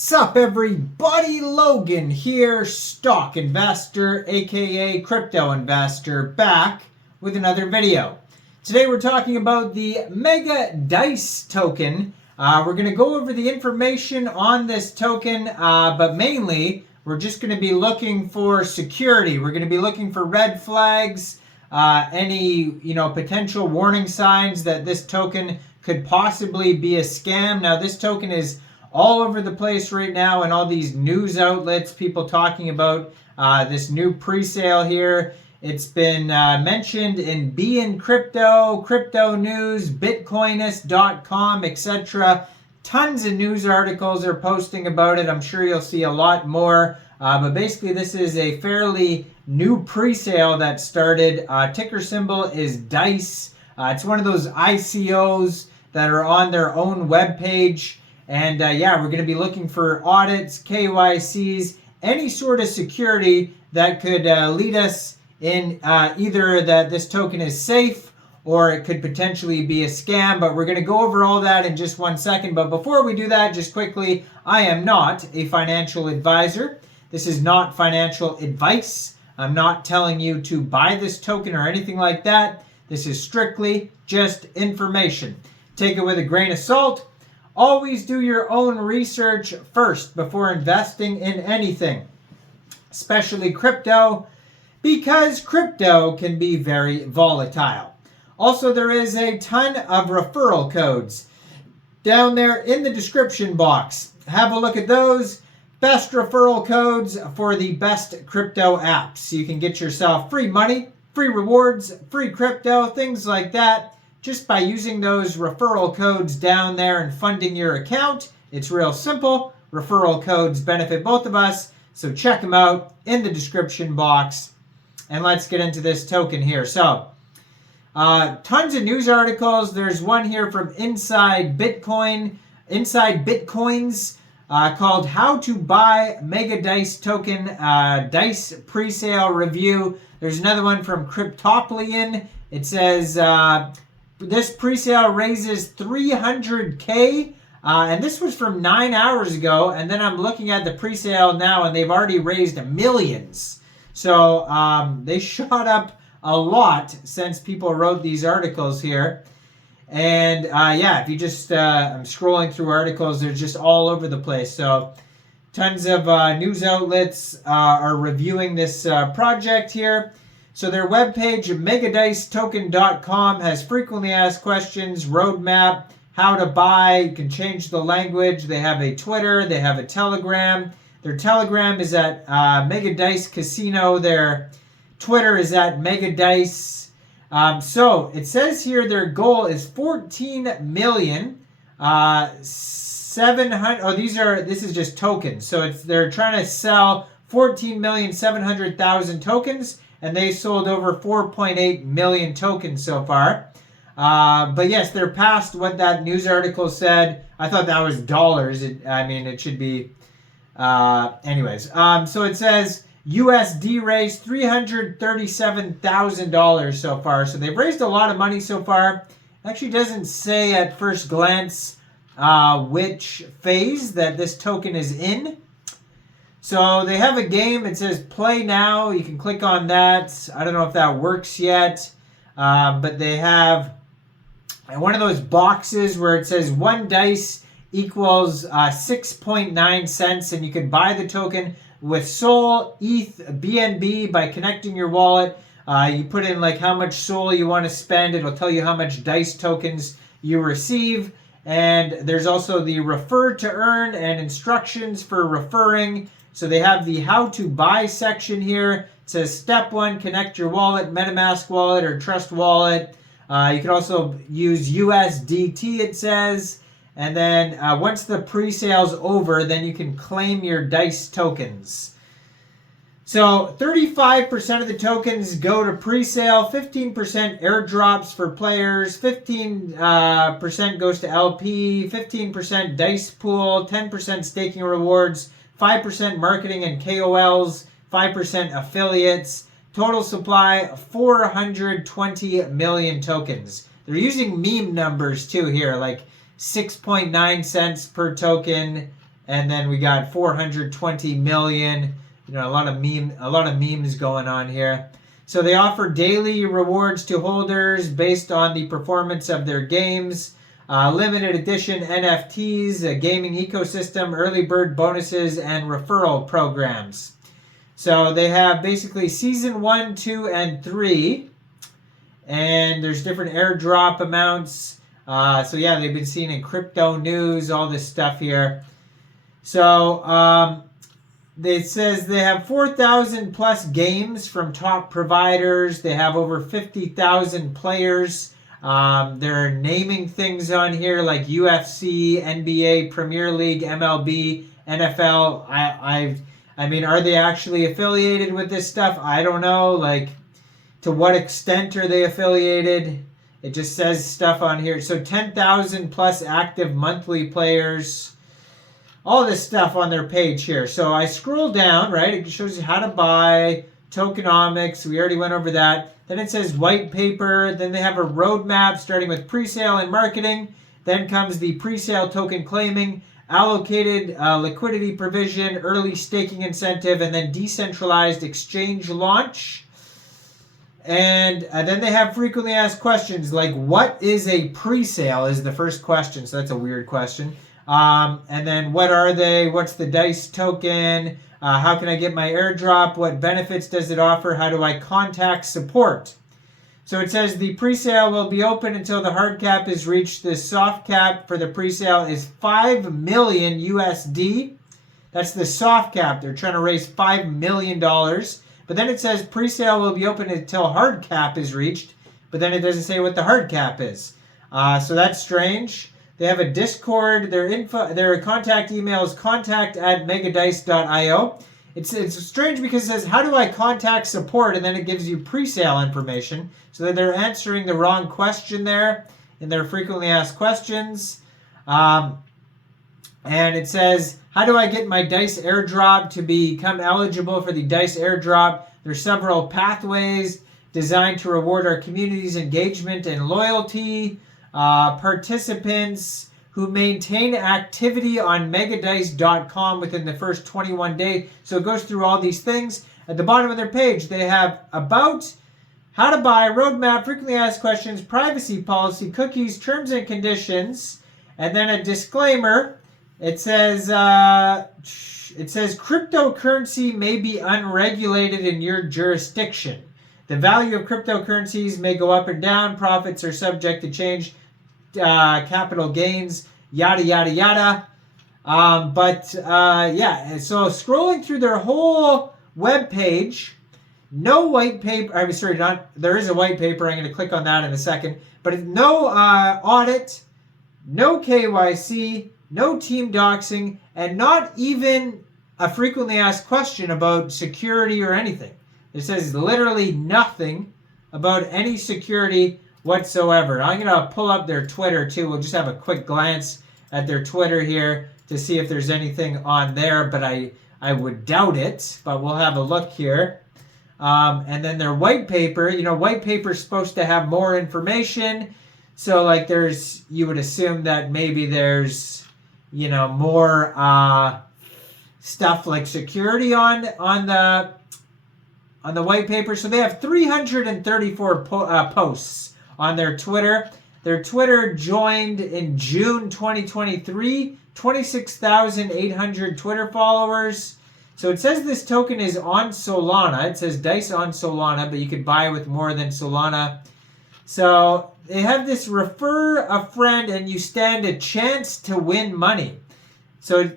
Sup everybody, Logan here, stock investor aka crypto investor, back with another video. Today we're talking about the MegaDice token. We're going to go over the information on this token, but mainly we're just going to be looking for security. We're going to be looking for red flags, any potential warning signs that this token could possibly be a scam. Now this token is all over the place right now and all these news outlets, people talking about this new pre-sale here. It's been mentioned in BN Crypto News, Bitcoinist.com, etc. Tons of news articles are posting about it. I'm sure you'll see a lot more. But basically this is a fairly new pre-sale that started. Ticker symbol is DICE. It's one of those ICOs that are on their own webpage. And we're going to be looking for audits, KYCs, any sort of security that could lead us in either that this token is safe or it could potentially be a scam. But we're going to go over all that in just 1 second. But before we do that, just quickly, I am not a financial advisor. This is not financial advice. I'm not telling you to buy this token or anything like that. This is strictly just information. Take it with a grain of salt. Always do your own research first before investing in anything, especially crypto, because crypto can be very volatile. Also, there is a ton of referral codes down there in the description box. Have a look at those. Best referral codes for the best crypto apps. You can get yourself free money, free rewards, free crypto, things like that. Just by using those referral codes down there and funding your account. It's real simple. Referral codes benefit both of us. So check them out in the description box. And let's get into this token here. So, tons of news articles. There's one here from Inside Bitcoins, called How to Buy MegaDice Token, Dice Presale Review. There's another one from Cryptopolian. It says, this presale raises $300K, and this was from 9 hours ago, and then I'm looking at the presale now, and they've already raised millions. So they shot up a lot since people wrote these articles here. And if you just, I'm scrolling through articles, they're just all over the place. So tons of news outlets are reviewing this project here. So their webpage, megadicetoken.com, has frequently asked questions, roadmap, how to buy. You can change the language. They have a Twitter. They have a Telegram. Their Telegram is at MegaDice Casino. Their Twitter is at MegaDice. So it says here their goal is 14,700,000. Oh, this is just tokens. So they're trying to sell 14,700,000 tokens. And they sold over 4.8 million tokens so far. But yes, they're past what that news article said. I thought that was dollars. It should be... anyways. So it says USD raised $337,000 so far. So they've raised a lot of money so far. Actually doesn't say at first glance which phase that this token is in. So they have a game. It says play now. You can click on that. I don't know if that works yet. But they have one of those boxes where it says one dice equals 6.9 cents. And you can buy the token with Sol, ETH, BNB by connecting your wallet. You put in like how much Sol you want to spend. It'll tell you how much dice tokens you receive. And there's also the refer to earn and instructions for referring. So they have the how to buy section here. It says step 1, connect your wallet, MetaMask wallet or Trust wallet. You can also use USDT, it says. And then once the pre-sale's over, then you can claim your DICE tokens. So 35% of the tokens go to pre-sale, 15% airdrops for players, 15% goes to LP, 15% DICE pool, 10% staking rewards, 5% marketing and KOLs, 5% affiliates. Total supply, 420 million tokens. They're using meme numbers too here, like 6.9 cents per token and then we got 420 million. You know, a lot of memes going on here. So they offer daily rewards to holders based on the performance of their games, limited edition NFTs, a gaming ecosystem, early bird bonuses, and referral programs. So they have basically season 1, 2, and 3, and there's different airdrop amounts. So yeah, they've been seen in crypto news, all this stuff here. So it says they have 4,000 plus games from top providers. They have over 50,000 players. They're naming things on here like UFC, NBA, Premier League, MLB, NFL. I mean, are they actually affiliated with this stuff? I don't know. Like, to what extent are they affiliated? It just says stuff on here. So 10,000 plus active monthly players. All this stuff on their page here. So I scroll down, right? It shows you how to buy, tokenomics. We already went over that. Then it says white paper. Then they have a roadmap starting with pre-sale and marketing. Then comes the pre-sale token claiming, allocated liquidity provision, early staking incentive, and then decentralized exchange launch. And then they have frequently asked questions like, what is a pre-sale is the first question. So that's a weird question. And then what are they? What's the DICE token? How can I get my airdrop? What benefits does it offer? How do I contact support? So it says the pre-sale will be open until the hard cap is reached. The soft cap for the pre-sale is 5 million USD. That's the soft cap. They're trying to raise $5 million. But then it says pre-sale will be open until hard cap is reached. But then it doesn't say what the hard cap is. So that's strange. They have a Discord. Their contact email is contact@megadice.io. It's strange because it says, how do I contact support? And then it gives you pre-sale information. So that they're answering the wrong question there in their frequently asked questions. And it says, how do I get my DICE airdrop to become eligible for the DICE airdrop? There's several pathways designed to reward our community's engagement and loyalty. Participants who maintain activity on megadice.com within the first 21 days. So it goes through all these things. At the bottom of their page, they have about, how to buy, roadmap, frequently asked questions, privacy policy, cookies, terms and conditions, and then a disclaimer. It says cryptocurrency may be unregulated in your jurisdiction. The value of cryptocurrencies may go up and down. Profits are subject to change. Capital gains, yada, yada, yada. Yeah, so scrolling through their whole web page, no white paper. I'm sorry, there is a white paper. I'm going to click on that in a second. But no audit, no KYC, no team doxing, and not even a frequently asked question about security or anything. It says literally nothing about any security whatsoever. I'm going to pull up their Twitter too. We'll just have a quick glance at their Twitter here to see if there's anything on there, but I would doubt it, but we'll have a look here. And then their white paper, white paper is supposed to have more information. So like you would assume that maybe there's, more stuff like security on the white paper. So they have 334 posts on their Twitter. Their Twitter joined in June 2023, 26,800 Twitter followers. So it says this token is on Solana. It says DICE on Solana, but you could buy with more than Solana. So they have this refer a friend and you stand a chance to win money. So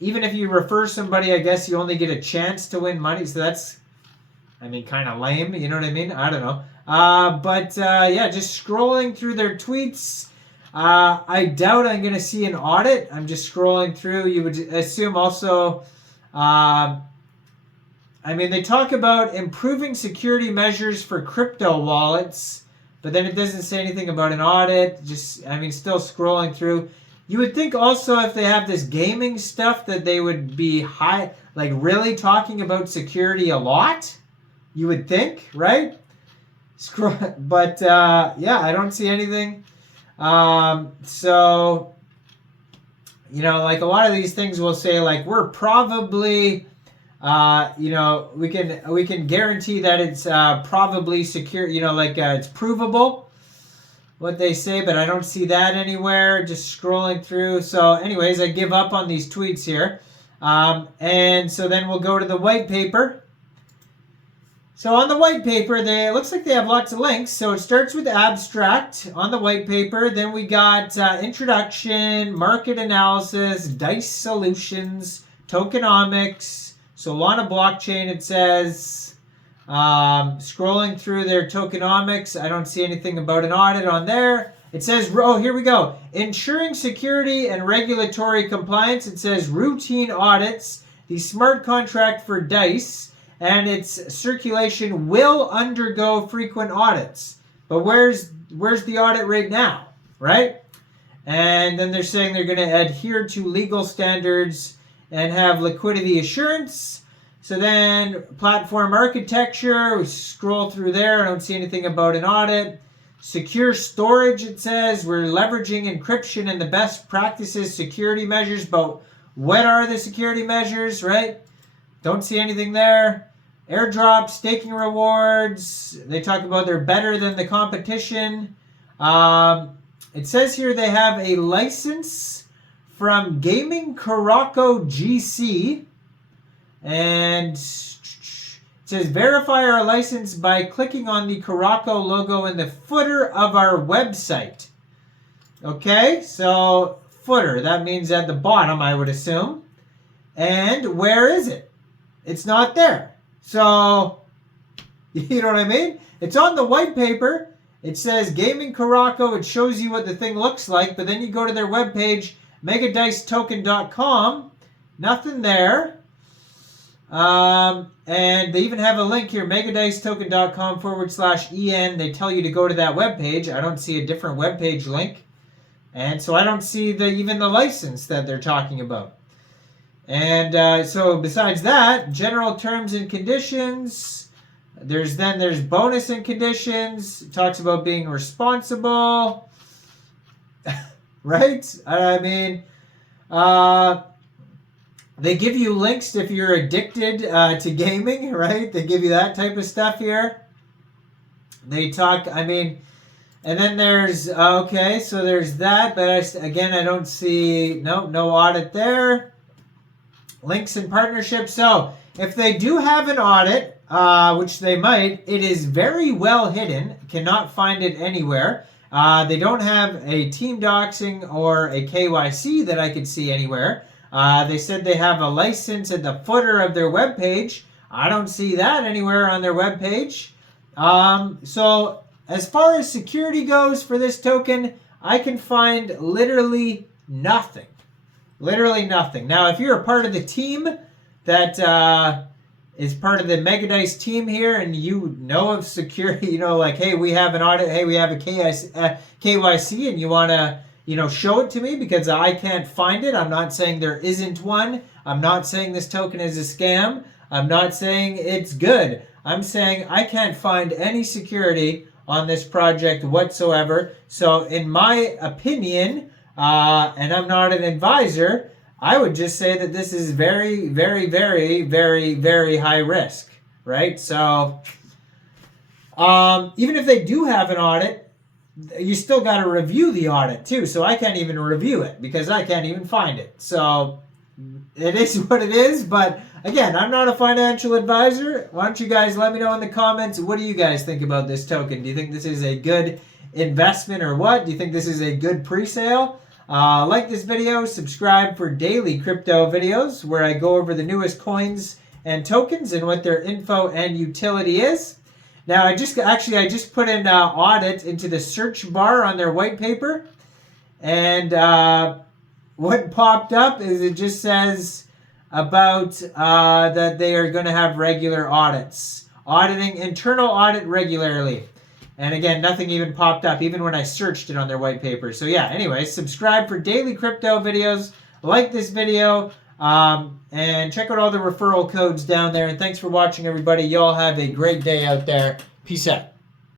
even if you refer somebody, I guess you only get a chance to win money. So that's, kind of lame. You know what I mean? I don't know. Yeah, just scrolling through their tweets. I doubt I'm going to see an audit. I'm just scrolling through. You would assume also, they talk about improving security measures for crypto wallets, but then it doesn't say anything about an audit. Still scrolling through. You would think also if they have this gaming stuff that they would be really talking about security a lot. You would think, right? But I don't see anything. you know, like a lot of these things will say like we're probably, you know, we can guarantee that it's probably secure, you know, like it's provable what they say, but I don't see that anywhere. Just scrolling through. So anyways, I give up on these tweets here. And so then we'll go to the white paper. So on the white paper, it looks like they have lots of links. So it starts with abstract on the white paper. Then we got introduction, market analysis, DICE solutions, tokenomics, Solana blockchain, it says. Scrolling through their tokenomics, I don't see anything about an audit on there. It says, oh, here we go. Ensuring security and regulatory compliance. It says routine audits, the smart contract for DICE, and its circulation will undergo frequent audits. But where's the audit right now, right? And then they're saying they're going to adhere to legal standards and have liquidity assurance. So then platform architecture, we scroll through there. I don't see anything about an audit. Secure storage, it says. We're leveraging encryption and the best practices security measures. But what are the security measures, right? Don't see anything there. Airdrop, staking rewards. They talk about they're better than the competition. It says here they have a license from Gaming Caraco GC. And it says verify our license by clicking on the Caraco logo in the footer of our website. Okay, so footer, that means at the bottom, I would assume. And where is it? It's not there. So, you know what I mean? It's on the white paper. It says Gaming Caraco. It shows you what the thing looks like. But then you go to their webpage, megadicetoken.com. Nothing there. And they even have a link here, megadicetoken.com/EN. They tell you to go to that webpage. I don't see a different webpage link. And so I don't see even the license that they're talking about. And so besides that, general terms and conditions. There's bonus and conditions. It talks about being responsible. Right? I mean, they give you links if you're addicted to gaming, right? They give you that type of stuff here. They talk, I mean, and then there's, okay, so there's that. But again, I don't see, no audit there. Links and partnerships. So if they do have an audit, which they might, it is very well hidden. Cannot find it anywhere. They don't have a team doxing or a KYC that I could see anywhere. They said they have a license at the footer of their webpage. I don't see that anywhere on their webpage. So as far as security goes for this token, I can find literally nothing. Literally nothing. Now, if you're a part of the team that is part of the MegaDice team here and you know of security, you know, like, hey, we have an audit, hey, we have a KYC and you want to, you know, show it to me because I can't find it. I'm not saying there isn't one. I'm not saying this token is a scam. I'm not saying it's good. I'm saying I can't find any security on this project whatsoever. So in my opinion, and I'm not an advisor, I would just say that this is very, very, very, very, very high risk, right? So even if they do have an audit, you still got to review the audit too. So I can't even review it because I can't even find it. So it is what it is. But again, I'm not a financial advisor. Why don't you guys let me know in the comments, what do you guys think about this token? Do you think this is a good investment or what? Do you think this is a good pre-sale? Like this video, subscribe for daily crypto videos where I go over the newest coins and tokens and what their info and utility is. Now, I just put in audit into the search bar on their white paper, and what popped up is it just says about that they are going to have regular audits, auditing internal audit regularly. And again, nothing even popped up, even when I searched it on their white paper. So yeah, anyways, subscribe for daily crypto videos. Like this video. And check out all the referral codes down there. And thanks for watching, everybody. Y'all have a great day out there. Peace out.